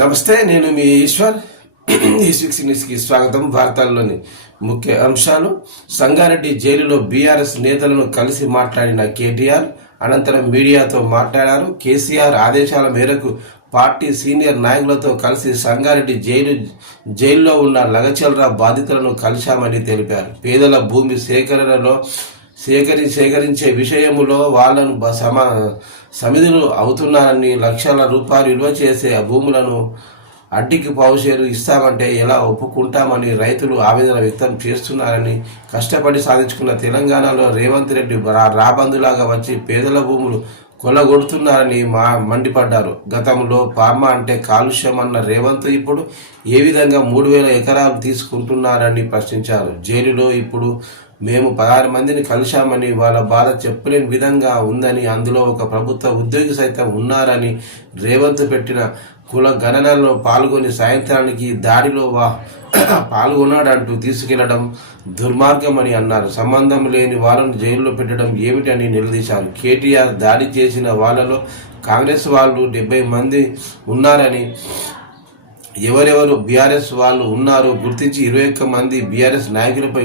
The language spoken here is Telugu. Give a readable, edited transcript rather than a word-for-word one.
నమస్తే, నేను మీ ఈశ్వర్. ఈ సిక్స్ న్యూస్కి స్వాగతం. వార్తల్లోని ముఖ్య అంశాలు: సంగారెడ్డి జైలులో బీఆర్ఎస్ నేతలను కలిసి మాట్లాడిన కేటీఆర్ అనంతరం మీడియాతో మాట్లాడారు. కేసీఆర్ ఆదేశాల మేరకు పార్టీ సీనియర్ నాయకులతో కలిసి సంగారెడ్డి జైలులో ఉన్న లగచర్ల బాధితులను కలిశామని తెలిపారు. పేదల భూమి సేకరించే విషయములో వాళ్లను సమిధులు అవుతున్నారని, లక్షల రూపాయలు విలువ చేసే భూములను అడ్డికి పావుషేరు ఇస్తామంటే ఎలా ఒప్పుకుంటామని రైతులు ఆవేదన వ్యక్తం చేస్తున్నారని, కష్టపడి సాధించుకున్న తెలంగాణలో రేవంత్ రెడ్డి రాబందులాగా వచ్చి పేదల భూములు కొల్లగొడుతున్నారని మండిపడ్డారు. గతంలో ఫార్మా అంటే కాలుష్యం అన్న రేవంత్ ఇప్పుడు ఏ విధంగా 3,000 ఎకరాలు తీసుకుంటున్నారని ప్రశ్నించారు. జైలులో ఇప్పుడు మేము 16 మందిని కలిశామని, వాళ్ళ బాధ చెప్పలేని విధంగా ఉందని, అందులో ఒక ప్రభుత్వ ఉద్యోగి సైతం ఉన్నారని, రేవంత్ పెట్టిన కుల గణనలో పాల్గొని సాయంత్రానికి దాడిలో పాల్గొన్నాడంటూ తీసుకెళ్లడం దుర్మార్గమని అన్నారు. సంబంధం లేని వాళ్ళను జైల్లో పెట్టడం ఏమిటని నిలదీశారు. కేటీఆర్ దాడి చేసిన వాళ్ళలో కాంగ్రెస్ వాళ్ళు 70 మంది ఉన్నారని, ఎవరెవరు బీఆర్ఎస్ వాళ్ళు ఉన్నారో గుర్తించి 21 మంది బీఆర్ఎస్ నాయకులపై